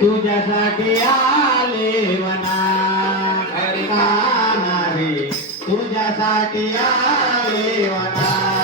तुझ्यासाठी आले वना हरिणारी तुझ्यासाठी आले वना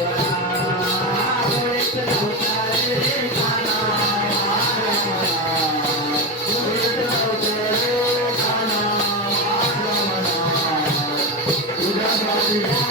Jesus.